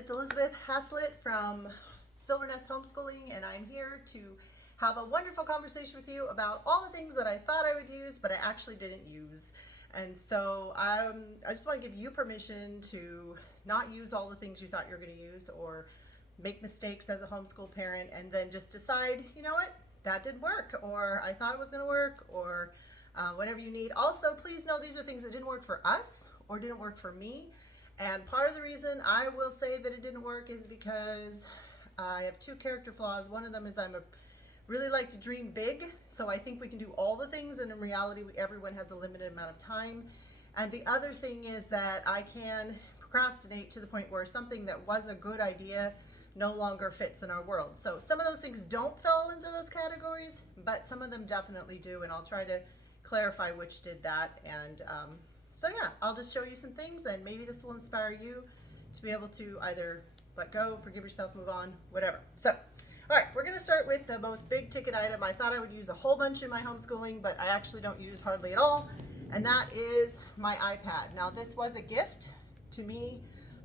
it's Elizabeth Haslett from Silvernest Homeschooling, and I'm here to have a wonderful conversation with you about all the things that I thought I would use, but I actually didn't use. And so I just want to give you permission to not use all the things you thought you were going to use, or make mistakes as a homeschool parent, and then just decide, you know what, that didn't work, or I thought it was going to work, or whatever you need. Also, please know these are things that didn't work for us or didn't work for me. And part of the reason I will say that it didn't work is because I have two character flaws. One of them is really like to dream big, so I think we can do all the things, and in reality everyone has a limited amount of time. And the other thing is that I can procrastinate to the point where something that was a good idea no longer fits in our world. So some of those things don't fall into those categories, but some of them definitely do, and I'll try to clarify which did that. And so yeah, I'll just show you some things, and maybe this will inspire you to be able to either let go, forgive yourself, move on, whatever. So, all right, we're gonna start with the most big ticket item. I thought I would use a whole bunch in my homeschooling, but I actually don't use hardly at all, and that is my iPad. Now, this was a gift to me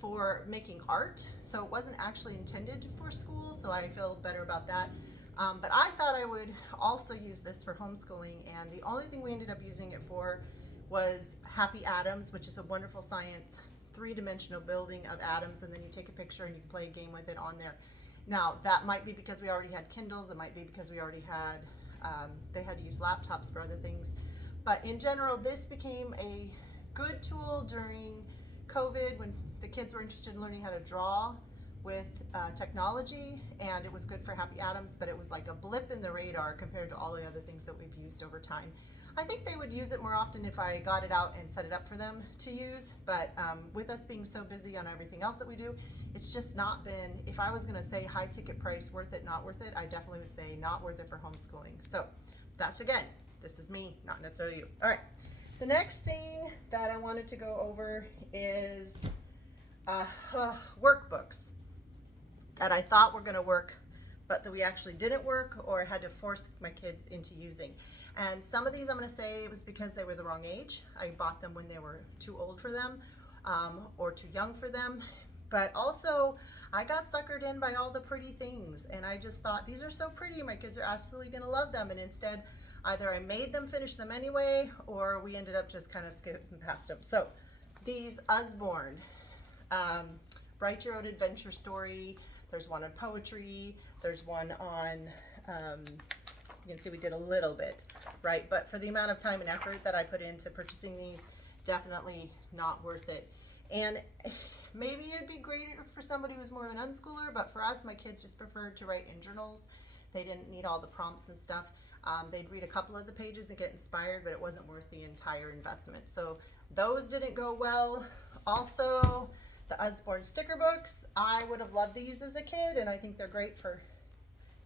for making art, so it wasn't actually intended for school, so I feel better about that. But I thought I would also use this for homeschooling, and the only thing we ended up using it for was Happy Atoms, which is a wonderful science three-dimensional building of atoms, and then you take a picture and you can play a game with it on there. Now, that might be because we already had Kindles, it might be because we already had, they had to use laptops for other things. But in general, this became a good tool during COVID when the kids were interested in learning how to draw with technology, and it was good for Happy Atoms, but it was like a blip in the radar compared to all the other things that we've used over time. I think they would use it more often if I got it out and set it up for them to use, but with us being so busy on everything else that we do, it's just not been, if I was gonna say high ticket price, worth it, not worth it, I definitely would say not worth it for homeschooling. So that's, again, this is me, not necessarily you. All right, the next thing that I wanted to go over is workbooks that I thought were gonna work, but that we actually didn't work, or had to force my kids into using. And some of these I'm gonna say it was because they were the wrong age. I bought them when they were too old for them, or too young for them. But also, I got suckered in by all the pretty things, and I just thought, these are so pretty, my kids are absolutely gonna love them, and instead, either I made them finish them anyway, or we ended up just kind of skipping past them. So, these Usborne, Write Your Own Adventure Story, there's one on poetry, there's one on, you can see we did a little bit, right? But for the amount of time and effort that I put into purchasing these, definitely not worth it. And maybe it'd be greater for somebody who's more of an unschooler, but for us, my kids just preferred to write in journals. They didn't need all the prompts and stuff. They'd read a couple of the pages and get inspired, but it wasn't worth the entire investment. So those didn't go well. Also, the Usborne sticker books, I would have loved these as a kid, and I think they're great for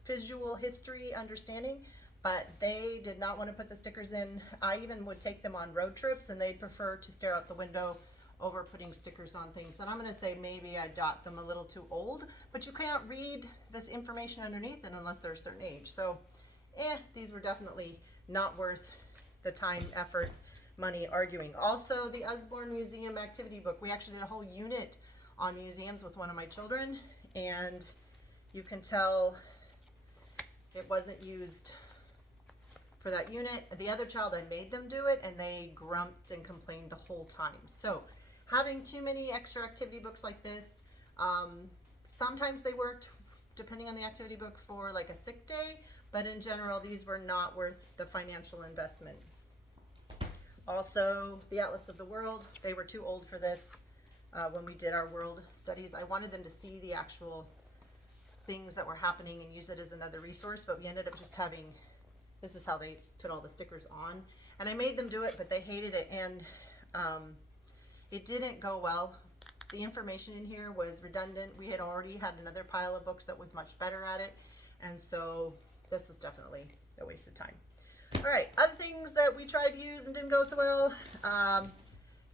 visual history understanding, but they did not want to put the stickers in. I even would take them on road trips, and they'd prefer to stare out the window over putting stickers on things. And I'm going to say maybe I got them a little too old, but you can't read this information underneath it unless they're a certain age. So these were definitely not worth the time, effort, money arguing. Also, the Usborne Museum activity book, we actually did a whole unit on museums with one of my children, and you can tell it wasn't used for that unit. The other child, I made them do it, and they grumped and complained the whole time. So having too many extra activity books like this, sometimes they worked depending on the activity book for like a sick day, but in general, these were not worth the financial investment. Also, the Atlas of the World, they were too old for this when we did our world studies. I wanted them to see the actual things that were happening and use it as another resource, but we ended up just having, this is how they put all the stickers on. And I made them do it, but they hated it, and it didn't go well. The information in here was redundant. We had already had another pile of books that was much better at it, and so this was definitely a waste of time. All right, other things that we tried to use and didn't go so well.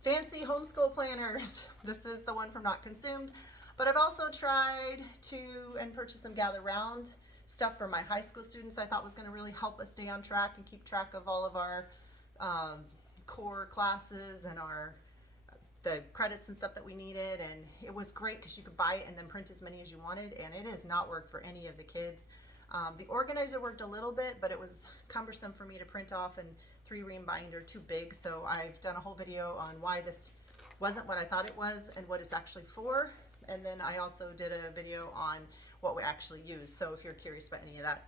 Fancy homeschool planners. This is the one from Not Consumed, but I've also tried to and purchase some Gather Round stuff for my high school students. I thought was going to really help us stay on track and keep track of all of our core classes and our the credits and stuff that we needed, and it was great because you could buy it and then print as many as you wanted, and it has not worked for any of the kids. The organizer worked a little bit, but it was cumbersome for me to print off, and 3-ream binder too big, so I've done a whole video on why this wasn't what I thought it was and what it's actually for, and then I also did a video on what we actually use, so if you're curious about any of that.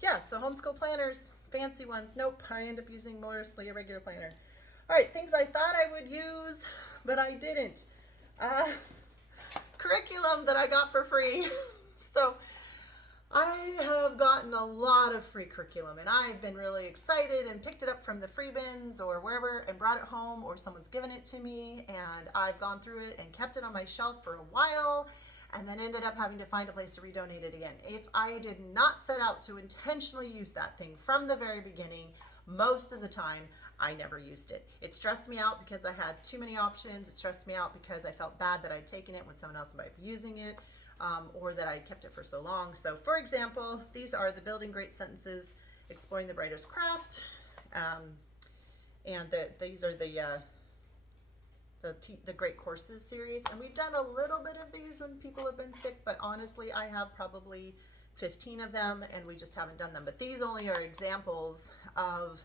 Yeah, so homeschool planners, fancy ones, nope, I end up using mostly a regular planner. All right, things I thought I would use, but I didn't. Curriculum that I got for free. So I have gotten a lot of free curriculum, and I've been really excited and picked it up from the free bins or wherever and brought it home, or someone's given it to me, and I've gone through it and kept it on my shelf for a while, and then ended up having to find a place to redonate it again. If I did not set out to intentionally use that thing from the very beginning, most of the time I never used it. It stressed me out because I had too many options. It stressed me out because I felt bad that I'd taken it when someone else might be using it, or that I kept it for so long. So for example, these are the Building Great Sentences, Exploring the Writer's Craft, and these are the Great Courses series, and we've done a little bit of these when people have been sick, but honestly I have probably 15 of them and we just haven't done them. But these only are examples of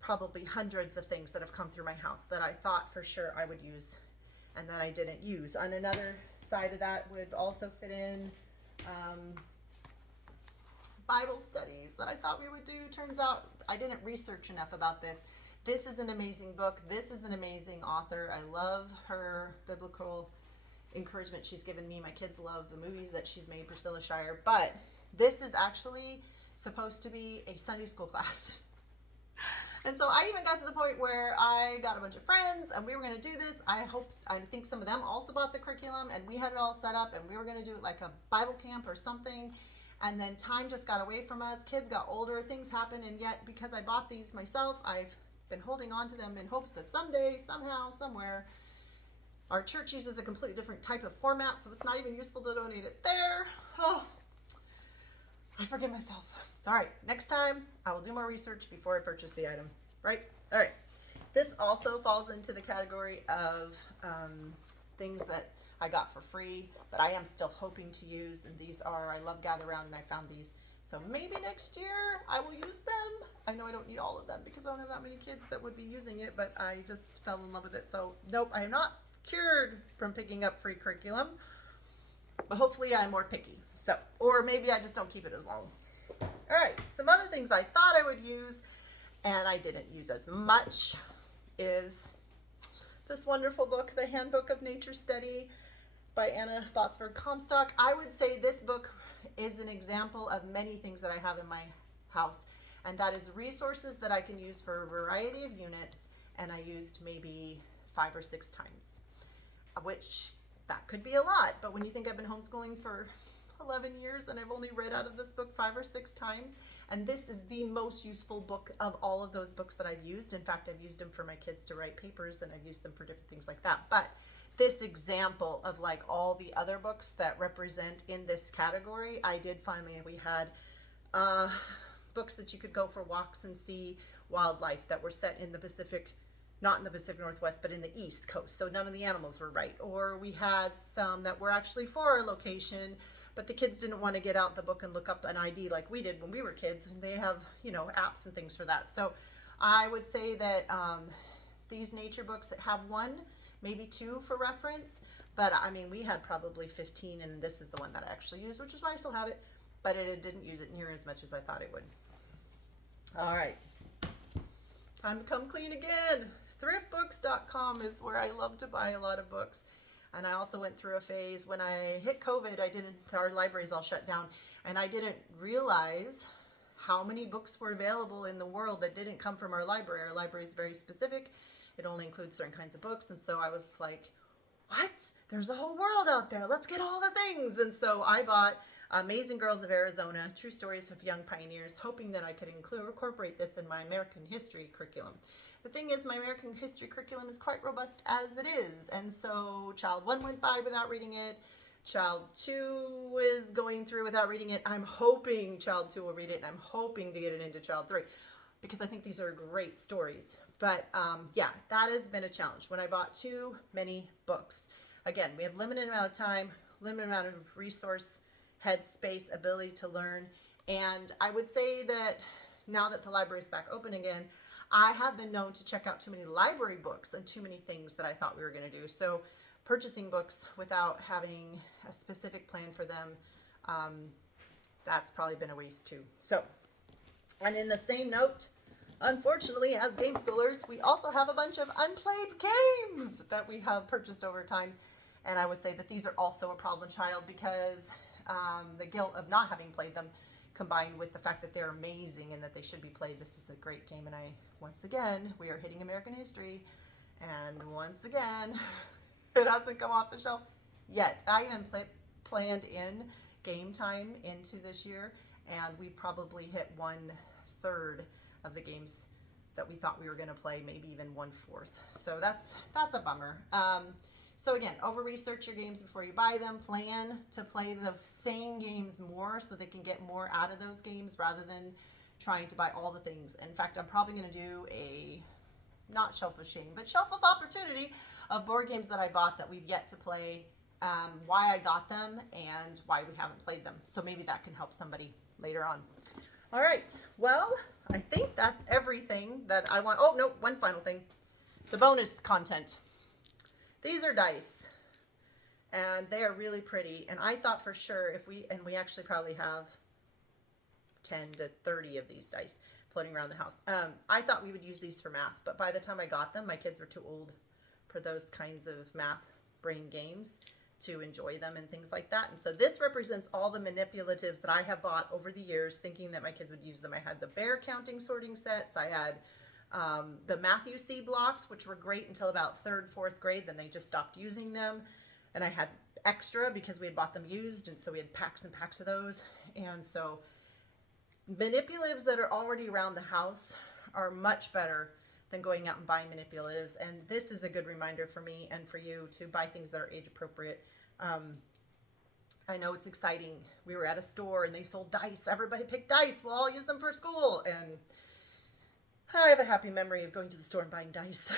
probably hundreds of things that have come through my house that I thought for sure I would use and that I didn't use. On another side of that would also fit in Bible studies that I thought we would do. Turns out I didn't research enough about this. This is an amazing book. This is an amazing author. I love her biblical encouragement she's given me. My kids love the movies that she's made, Priscilla Shire. But this is actually supposed to be a Sunday school class. And so I even got to the point where I got a bunch of friends and we were going to do this. I think some of them also bought the curriculum, and we had it all set up and we were going to do it like a Bible camp or something. And then time just got away from us. Kids got older, things happened, and yet because I bought these myself, I've been holding on to them in hopes that someday, somehow, somewhere, our church uses a completely different type of format, so it's not even useful to donate it there. Oh, I forgive myself. Sorry. Next time, I will do more research before I purchase the item. Right? All right. This also falls into the category of things that I got for free, but I am still hoping to use, and these are, I love Gather Round, and I found these. So maybe next year I will use them. I know I don't need all of them because I don't have that many kids that would be using it, but I just fell in love with it. So nope, I am not cured from picking up free curriculum, but hopefully I'm more picky. So, or maybe I just don't keep it as long. All right, some other things I thought I would use and I didn't use as much is this wonderful book, The Handbook of Nature Study by Anna Botsford Comstock. I would say this book is an example of many things that I have in my house, and that is resources that I can use for a variety of units, and I used maybe 5 or 6 times, which that could be a lot, but when you think I've been homeschooling for 11 years and I've only read out of this book 5 or 6 times, and this is the most useful book of all of those books that I've used. In fact, I've used them for my kids to write papers, and I've used them for different things like that. But this example of like all the other books that represent in this category, I did finally, we had books that you could go for walks and see wildlife that were set in the Pacific, not in the Pacific Northwest, but in the East Coast. So none of the animals were right. Or we had some that were actually for our location, but the kids didn't want to get out the book and look up an ID like we did when we were kids. And they have, you know, apps and things for that. So I would say that these nature books that have 1, maybe 2 for reference, but I mean, we had probably 15, and this is the one that I actually used, which is why I still have it, but it didn't use it near as much as I thought it would. All right, time to come clean again. Thriftbooks.com is where I love to buy a lot of books. And I also went through a phase when I hit COVID, our libraries all shut down, and I didn't realize how many books were available in the world that didn't come from our library. Our library is very specific. It only includes certain kinds of books. And so I was like, what? There's a whole world out there. Let's get all the things. And so I bought Amazing Girls of Arizona, True Stories of Young Pioneers, hoping that I could incorporate this in my American history curriculum. The thing is, my American history curriculum is quite robust as it is. And so child 1 went by without reading it. Child 2 is going through without reading it. I'm hoping child 2 will read it, and I'm hoping to get it into child 3, because I think these are great stories. But yeah, that has been a challenge when I bought too many books. Again, we have limited amount of time, limited amount of resource, headspace, ability to learn. And I would say that now that the library is back open again, I have been known to check out too many library books and too many things that I thought we were going to do. So purchasing books without having a specific plan for them, that's probably been a waste too. So, and in the same note, unfortunately, as game schoolers, we also have a bunch of unplayed games that we have purchased over time. And I would say that these are also a problem child because the guilt of not having played them combined with the fact that they're amazing and that they should be played. This is a great game, and once again, we are hitting American history, and once again, it hasn't come off the shelf yet. I even planned in game time into this year, and we probably hit 1/3 of the games that we thought we were going to play, maybe even 1/4. So that's a bummer. So again, over-research your games before you buy them. Plan to play the same games more so they can get more out of those games rather than trying to buy all the things. In fact, I'm probably going to do a, not shelf of shame, but shelf of opportunity of board games that I bought that we've yet to play, why I got them, and why we haven't played them. So maybe that can help somebody later on. All right, well, I think that's everything that I want. Oh, no, one final thing. The bonus content. These are dice, and they are really pretty, and I thought for sure and we actually probably have 10 to 30 of these dice floating around the house. I thought we would use these for math, but by the time I got them, my kids were too old for those kinds of math brain games to enjoy them and things like that. And so this represents all the manipulatives that I have bought over the years thinking that my kids would use them. I had the bear counting sorting sets. I had the Matthew C blocks, which were great until about 3rd, 4th grade. Then they just stopped using them. And I had extra because we had bought them used. And so we had packs and packs of those. And so manipulatives that are already around the house are much better than going out and buying manipulatives. And this is a good reminder for me and for you to buy things that are age appropriate. I know it's exciting. We were at a store and they sold dice. Everybody picked dice. We'll all use them for school. And I have a happy memory of going to the store and buying dice.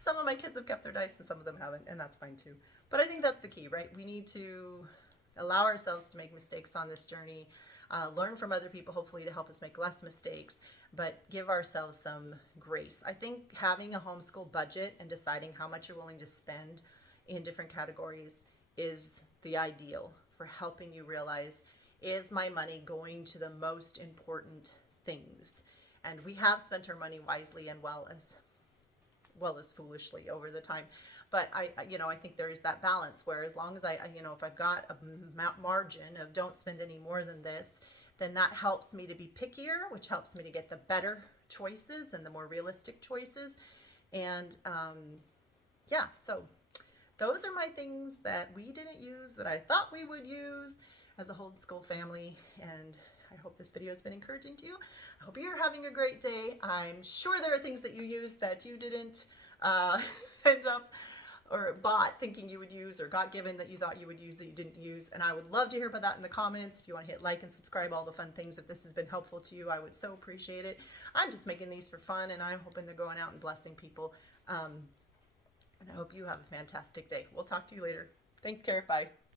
Some of my kids have kept their dice and some of them haven't, and that's fine too. But I think that's the key, right? We need to allow ourselves to make mistakes on this journey, learn from other people, hopefully to help us make less mistakes, but give ourselves some grace. I think having a homeschool budget and deciding how much you're willing to spend in different categories is the ideal for helping you realize, is my money going to the most important things? And we have spent our money wisely and well as foolishly over the time. But I think there is that balance where as long as if I've got a margin of don't spend any more than this, then that helps me to be pickier, which helps me to get the better choices and the more realistic choices. And yeah, so those are my things that we didn't use that I thought we would use as a homeschool family. And I hope this video has been encouraging to you. I hope you're having a great day. I'm sure there are things that you use that you didn't end up or bought thinking you would use, or got given that you thought you would use that you didn't use. And I would love to hear about that in the comments. If you want to hit like and subscribe, all the fun things. If this has been helpful to you, I would so appreciate it. I'm just making these for fun, and I'm hoping they're going out and blessing people. And I hope you have a fantastic day. We'll talk to you later. Take care. Bye.